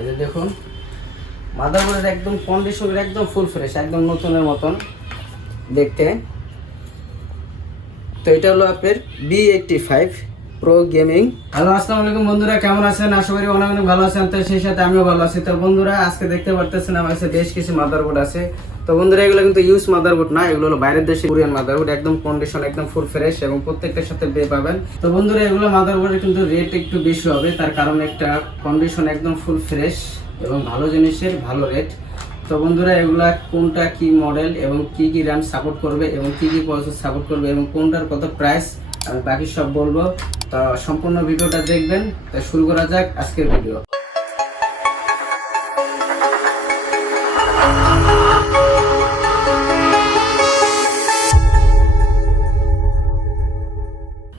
এই দেখুন মাদারবোর্ডের একদম কন্ডিশনের একদম ফুল ফ্রেশ একদম নতুনের মতন দেখতে। তো এটা হলো আপনার B eighty five pro gaming hello আসসালামু আলাইকুম বন্ধুরা, কেমন আছেন? আশা করি অনেক অনেক ভালো আছেন। তো সেই সাথে আমিও ভালো আছি। তো বন্ধুরা, আজকে দেখতে পারতেছেন আমার কাছে বেশ কিছু মাদারবোর্ড আছে। তো বন্ধুরা, এগুলো কিন্তু ইউজ মাদারবোর্ড না, এগুলো হলো বাইরের দেশে কোরিয়ান মাদারবোর্ড একদম কন্ডিশন একদম ফুল ফ্রেশ এবং প্রত্যেকটার সাথে বে পাবেন। তো বন্ধুরা, এগুলো মাদারবোর্ডের কিন্তু রেট একটু বেশি হবে, তার কারণ একটা কন্ডিশন একদম ফুল ফ্রেশ এবং ভালো জিনিসের ভালো রেট তো বন্ধুরা, এগুলা কোনটা কি মডেল এবং কি কি র্যাম সাপোর্ট করবে এবং কি কি প্রসেস সাপোর্ট করবে এবং কোনটার কত প্রাইস আমি বাকি সব বলব। তো সম্পূর্ণ ভিডিওটা দেখবেন। তো শুরু করা যাক আজকের ভিডিও।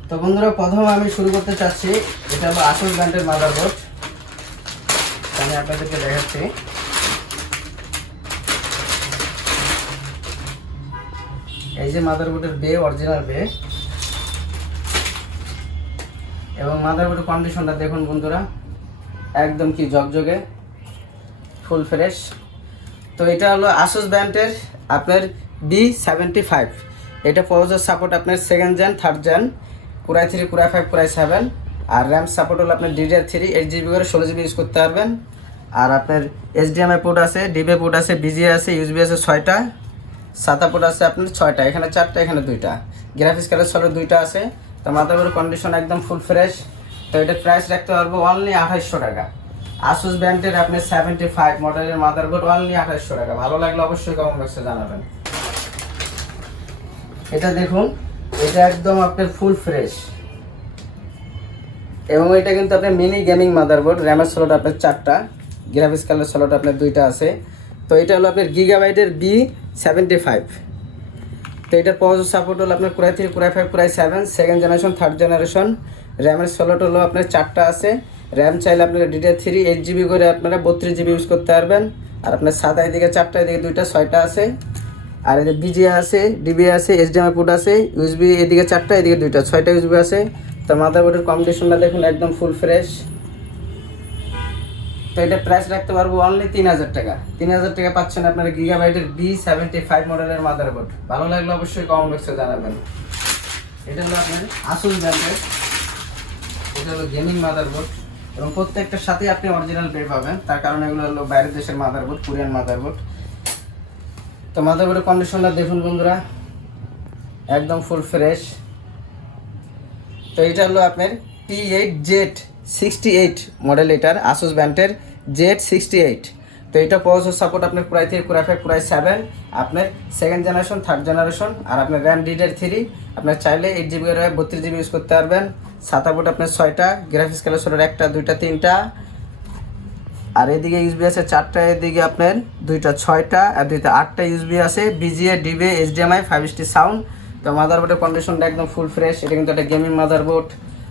তো বন্ধুরা, প্রথম আমি শুরু করতে চাচ্ছি। এটা হলো আসল ব্র্যান্ডের মাদারবোর্ড। আমি আপনাদেরকে দেখাচ্ছি। এই যে মাদারবোর্ডের বে অরিজিনাল বে। এবং মাদারবোর্ডের কন্ডিশনটা দেখুন বন্ধুরা, একদম কি জগজগে ফুল ফ্রেশ তো এটা হলো আসুস ব্র্যান্ডের আপনার বি সেভেন্টি ফাইভ এটা প্রসেসর সাপোর্ট আপনার second gen third gen core i three core i five core i seven R RAM support হলো আপনার ডিডিআর থ্রি এইট জিবি করে ষোলো জিবি ইউজ করতে পারবেন। আর আপনার এইচডিএমআই পোর্ট আছে ডিবে পোর্ট আছে বিজিএ আছে ইউজবি আছে ছয়টা। সাতা পোর্ট আছে আপনার ছয়টা, এখানে চারটা, এখানে দুইটা। গ্রাফিক্স কার্ডের সলো দুইটা আছে। তো মাথাগুলোর কন্ডিশন একদম ফুল ফ্রেশ তো এটার প্রাইস রাখতে পারব অনলি আঠাইশশো টাকা। আসুস ব্র্যান্ডের আপনি সেভেন্টি ফাইভ মডেলের মাদারবোর্ড অনলি আঠাইশশো টাকা। ভালো লাগলে অবশ্যই কমেন্ট বক্সে জানাবেন। এটা দেখুন, এটা একদম আপনার ফুল ফ্রেশ এবং এটা কিন্তু আপনার মিনি গেমিং মাদারবোর্ড র্যামের স্লট আপনার চারটা গ্রাফিক্স কার্ডের স্লট আপনার দুইটা আছে। তো এটা হলো আপনার গিগাবাইটের বি সেভেন্টি ফাইভ তো এটার প্রসেসর সাপোর্ট হলো আপনার core i three core i five core i seven second generation third generation র্যামের স্লট হলো আপনার চারটা আছে। র্যাম চাইলে আপনার ডিডিআর থ্রি এইট জিবি করে আপনারা বত্রিশ জিবি ইউজ করতে পারবেন। আর আপনার সাদা এদিকে চারটা এদিকে দুইটা, ছয়টা আছে। আর এদিকে বিজিএ আছে ডিবি আছে এইচডিএমআই পোর্ট আছে ইউএসবি এদিকে চারটা, এদিকে দুইটা, ছয়টা ইউএসবি আছে। তো মাদারবোর্ডের কম্পিটিশনটা দেখুন একদম ফুল ফ্রেশ তো এটা প্রাইস রাখতে পারব অনলি তিন হাজার টাকা। তিন হাজার টাকা পাচ্ছেন আপনার গিগাবাইটের বি সেভেন্টি ফাইভ মডেলের মাদারবোর্ড ভালো লাগলে অবশ্যই কমেন্ট বক্সে জানাবেন। এটা হলো আপনার আসুস ব্র্যান্ডের। এটা হলো গেমিং মাদারবোর্ড এবং প্রত্যেকটার সাথে আপনি অরিজিনাল পেয়ে পাবেন। তার কারণে এগুলো হলো বাইরের দেশের মাদারবোর্ড কোরিয়ান মাদারবোর্ড তো মাদারবোর্ডের কন্ডিশনটা দেখুন বন্ধুরা। একদম ফুল ফ্রেশ তো এটা হলো আপনার T eight Z sixty eight model এটার আসুস ব্র্যান্ডের জেড সিক্সটি এইট তো এটা প্রসেসর সাপোর্ট আপনার প্রায় থেকে প্রায় ফাইভ প্রায় সেভেন আপনার সেকেন্ড জেনারেশন থার্ড জেনারেশন আর আপনার র্যাম ডিডার থ্রি আপনার চাইলে এইট জিবি করে বত্রিশ জিবি ইউজ করতে পারবেন। সাতা পোর্ট আপনার ছয়টা গ্রাফিক্স কালার একটা, দুইটা, তিনটা। আর এদিকে ইউসবি আছে চারটা, এদিকে আপনার দুইটা, ছয়টা, আর দুইটা, আটটা ইউসবি আছে। বিজিএ ডিবে এইচডিএমআই ফাইভ স্টি সাউন্ড তো মাদারবোর্ডের কন্ডিশনটা একদম ফুল ফ্রেশ এটা কিন্তু একটা গেমিং মাদারবোর্ড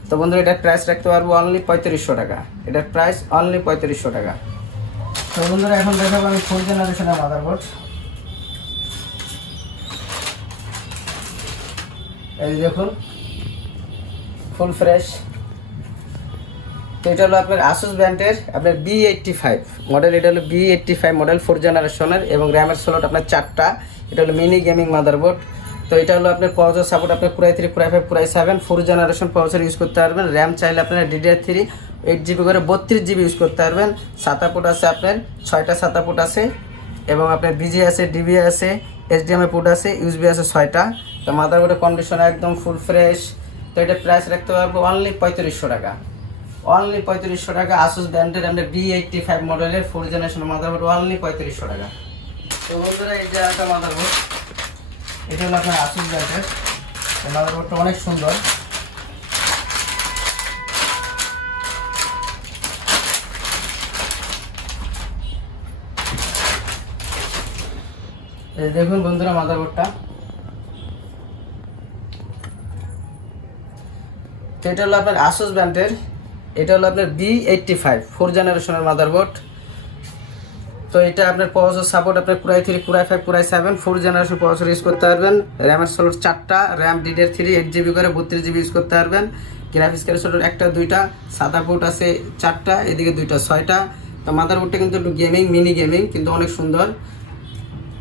তো বন্ধুরা, এটার প্রাইস রাখতে পারব অনলি পঁয়ত্রিশশো টাকা। এটার প্রাইস অনলি পঁয়ত্রিশশো টাকা। তো বন্ধুরা, এখন দেখাবো আমি ফোর জেনারেশনের মাদারবোর্ড এই দেখুন ফুল ফ্রেশ তো এটা হলো আপনার আসুস ব্র্যান্ডের আপনার বি এইটটি ফাইভ মডেল এটা হলো B eighty five model four জেনারেশনের এবং র্যামের স্লট আপনার চারটা। এটা হলো মিনি গেমিং মাদারবোর্ড তো এটা হলো আপনার প্রসেসর সাপোর্ট আপনার core i three core i five core i seven four generation processor use করতে পারবেন। র্যাম চাইলে আপনার ডিডিআর থ্রি এইট জিবি করে বত্রিশ জিবি ইউজ করতে পারবেন। সাতা পোর্ট আছে আপনার, ছয়টা পোর্ট আছে। এবং আপনার বিজি আছে ডিবি আছে এইচডিএমআই পোর্ট আছে ইউসবি আছে ছয়টা। তো মাদারবোর্ডের কন্ডিশন একদম ফুল ফ্রেশ তো এটা প্রাইস রাখতে পারব অনলি পঁয়ত্রিশশো টাকা। অনলি পঁয়ত্রিশশো টাকা আসুস ব্র্যান্ডের আমাদের বি এইটটি ফাইভ মডেলের ফোর জেনারেশন মাদারবোর্ড অনলি পঁয়ত্রিশশো টাকা। তো বন্ধুরা, এই যে একটা মাদারবোর্ড এটা হলো আপনার আসুস ব্র্যান্ডের মাদারবোর্ডটা অনেক সুন্দর। এই দেখুন বন্ধুরা মাদারবোর্ডটা এটা হলো আপনার আসুস ব্র্যান্ডের এটা হলো আপনার বি এইটটি ফাইভ ফোর জেনারেশনের মাদারবোর্ড তো এটা আপনার প্রসেসর সাপোর্ট আপনার core i three core i five core i seven four generation processor use করতে পারবেন। র্যামের স্লট চারটা RAM DDR three eight GB করে বত্রিশ জিবি ইউজ করতে পারবেন। গ্রাফিক্স কার্ডের স্লট একটা, দুইটা, সাদা পোর্ট আছে চারটা, এদিকে দুইটা, ছয়টা। তো মাদারবোর্ডটা কিন্তু একটু গেমিং মিনি গেমিং কিন্তু অনেক সুন্দর।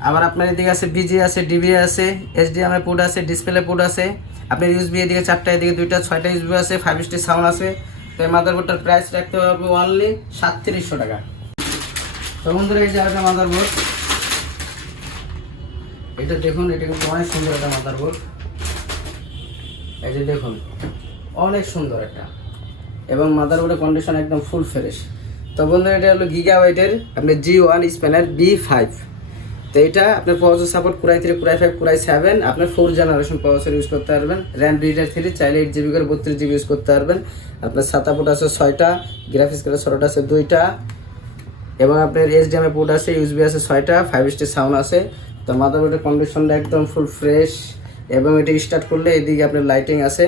আবার আপনার এদিকে আছে বিজি আছে ডিবি আছে এইচডিএমআই পোর্ট আছে ডিসপ্লে পোর্ট আছে। আপনার ইউএসবি এদিকে চারটা, এদিকে দুইটা, ছয়টা ইউএসবি আছে ফাইভ স্টি সাউন্ড আছে। তো এই মাদারবোর্ডটার প্রাইস রাখতে হবে অনলি সাতত্রিশশো টাকা। তো বন্ধুরা, এই যে একটা মাদারবোর্ড এটা দেখুন, এটা কিন্তু অনেক সুন্দর একটা মাদারবোর্ড এই যে দেখুন, অনেক সুন্দর একটা। এবং মাদারবোর্ডের কন্ডিশন একদম ফুল ফ্রেশ তো বন্ধুরা, এটা হলো গিগাবাইটের আপনার G one sniper B five তো এটা আপনার processor support core i three core i five core i seven আপনার ফোর জেনারেশন প্রসেসর ইউজ করতে পারবেন। র্যাম ডিডিআর থ্রি চাইলে এইট জিবি করে বত্রিশ জিবি ইউজ করতে পারবেন। আপনার সাতা পোর্ট আছে ছয়টা গ্রাফিক্স কার্ডের ষোলোটা আছে দুইটা। এবং আপনার এইচডিএমআই পোর্ট আছে ইউএসবি আছে ছয়টা ফাইভ স্টার সাউন্ড আছে। তো মাদারবোর্ডের কন্ডিশনটা একদম ফুল ফ্রেশ এবং এটা স্টার্ট করলে এদিকে আপনার লাইটিং আছে।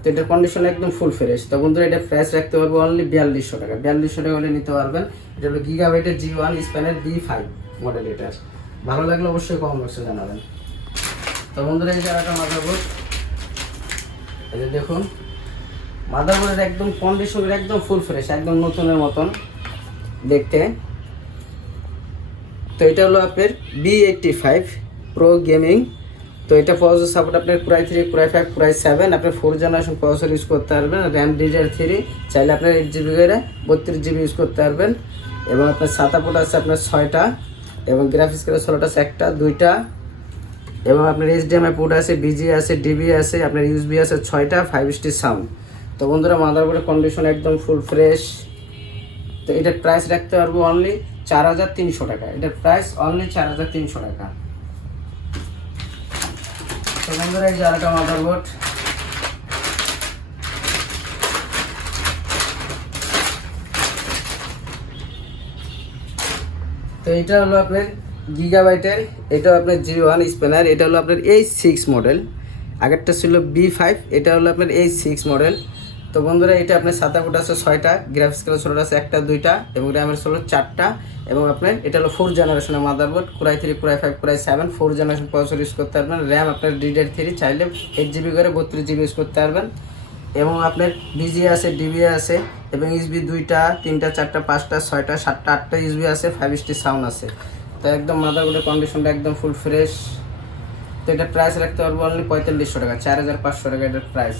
তো এটার কন্ডিশন একদম ফুল ফ্রেশ তো বন্ধুরা, এটা ফ্রেশ রাখতে পারব অনলি বিয়াল্লিশশো টাকা। বিয়াল্লিশশো টাকা হলে নিতে পারবেন। এটা হলো গিগাবাইটের জি ওয়ান স্প্যানের বি ফাইভ মডেল এটা ভালো লাগলে অবশ্যই কম বক্সে জানাবেন। তো বন্ধুরা, এই জায়গাটা মাদারবোর্ড। যে দেখুন, মাদারবোর্ডের একদম কন্ডিশন একদম ফুল ফ্রেশ একদম নতুনের মতন। দেখতে। তো এটা হলো আপনার B eighty five pro gaming তো এটা প্রসেসর সাপোর্ট আপনার প্রায় থ্রি প্রায় ফাইভ প্রায় সেভেন আপনার ফোর জেনারেশন প্রসেসর ইউজ করতে পারবেন। র্যাম ডিজার থ্রি চাইলে আপনার এইট জিবি করে বত্রিশ জিবি ইউজ করতে পারবেন। এবং আপনার সাতা পোর্ট আছে আপনার ছয়টা। এবং গ্রাফিক্স কার্ডের ষোলোটা আছে একটা দুইটা। এবং আপনার এইচডিএমআই পোর্ট আছে বিজি আছে ডিবি আছে, আপনার ইউএসবি আছে, ছয়টা ফাইভ স্টি সাউন্ড তো বন্ধুরা মাদারবোর্ডের কন্ডিশন একদম ফুল ফ্রেশ তো এটার প্রাইস রাখতে পারব অনলি চার হাজার তিনশো টাকা। এটার প্রাইস অনলি চার হাজার তিনশো টাকা। তো এই এটা হলো আপনার এটা আপনার ওয়ান এটা হলো আপনার এইচ সিক্স মডেল আগেরটা ছিল বি ফাইভ এটা হলো আপনার এইচ সিক্স মডেল তো বন্ধুরা, এটা আপনার সাতা ফুট আছে ছয়টা গ্রাফিক্স কার্ড ষোলো আছে একটা, দুইটা, এবং র্যামের ষোলো, চারটা, এবং আপনার এটা হলো ফোর জেনারেশনের motherboard core i three core i five core i seven four generation processor use করতে পারবেন। র্যাম আপনার ডিডের থ্রি চাইলে এইট জিবি করে, বত্রিশ জিবি ইউজ করতে পারবেন। এবং আপনার ডিজি আছে ডিবি আছে, এবং ইউসবি দুইটা, তিনটা, চারটা, পাঁচটা, ছয়টা, সাতটা, আটটা ইউসবি আছে ফাইভ স্টি সাউন্ড আছে। তো একদম মাদারবোর্ডের কন্ডিশনটা একদম ফুল ফ্রেশ তো এটার প্রাইস রাখতে পারব অনলি পঁয়তাল্লিশশো টাকা, চার হাজার পাঁচশো টাকা এটার প্রাইস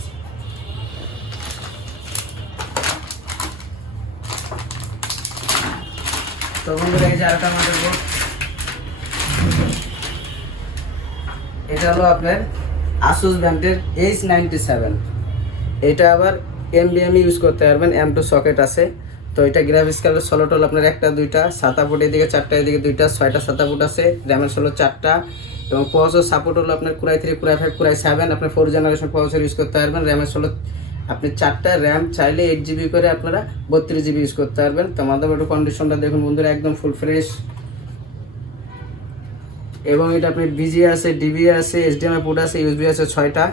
তো বন্ধুরা, এই আরেকটা মাদারবোর্ড এটা হলো আপনার আসুস ব্র্যান্ডের এইচ নাইনটি সেভেন এটা আবার এমবিএম ইউজ করতে পারবেন এম টু সকেট আছে। তো এটা গ্রাফিক্স কার্ডের ষোলো টোল আপনার একটা, দুইটা সাতা ফুট এদিকে, চারটা এদিকে, দুইটা, ছয়টা সাতা ফুট আছে। র্যামের ষোলো চারটা। এবং প্রসেসর সাপোর্ট হলো আপনার core i three core i five core i seven আপনার ফোর জেনারেশন প্রসেসর ইউজ করতে পারবেন র্যামের ষোলো আপনি চারটা র্যাম চাইলে এইট জিবি করে আপনারা বত্রিশ জিবি ইউজ করতে পারবেন। তো মাদারবোর্ডের কন্ডিশনটা দেখুন বন্ধুরা, একদম ফুল ফ্রেশ এবং এটা আপনি বিজি আছে ডিবি আছে এইচডিএমআই পোর্ট আছে ইউএসবি আছে, ছয়টা।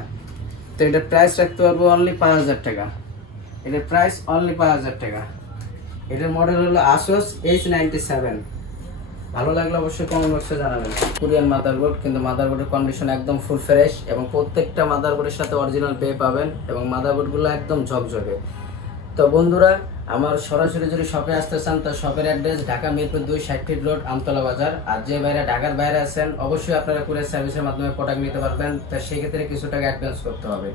তো এটা প্রাইস রাখতে পারব অনলি পাঁচ হাজার টাকা। এটার প্রাইস অনলি পাঁচ হাজার টাকা। এটার মডেল হলো আসোস এইচ নাইনটি সেভেন ভালো লাগলে অবশ্যই কমেন্ট বক্সে জানাবেন। কোরিয়ান মাদারবোর্ড কিন্তু মাদারবোর্ডের কন্ডিশন একদম ফুল ফ্রেশ এবং প্রত্যেকটা মাদারবোর্ডের সাথে অরিজিনাল পে পাবেন এবং মাদারবোর্ডগুলো একদম ঝকঝকে। তো বন্ধুরা, আমার সরাসরি যদি শপে আসতে চান তো শপের অ্যাড্রেস ঢাকা মিরপুর দুই ষাট রোড, আমতলা বাজার। আর যে বাইরে ঢাকার বাইরে আছেন, অবশ্যই আপনারা কুরিয়ার সার্ভিসের মাধ্যমে প্রোডাক্ট নিতে পারবেন। তা সেক্ষেত্রে কিছু টাকা অ্যাডভান্স করতে হবে।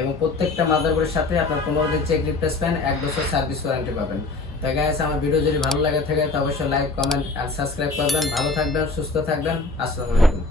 এবং প্রত্যেকটা মাদারবোর্ডের সাথে আপনার পনেরো দিন চেক রিপ্লেসমেন্ট এক বছর সার্ভিস ওয়ারেন্টি পাবেন। তাই গাইস আমার ভিডিও যদি ভালো লাগে থাকে, তো অবশ্যই লাইক কমেন্ট আর সাবস্ক্রাইব করবেন। ভালো থাকবেন, সুস্থ থাকবেন। আসসালামু আলাইকুম।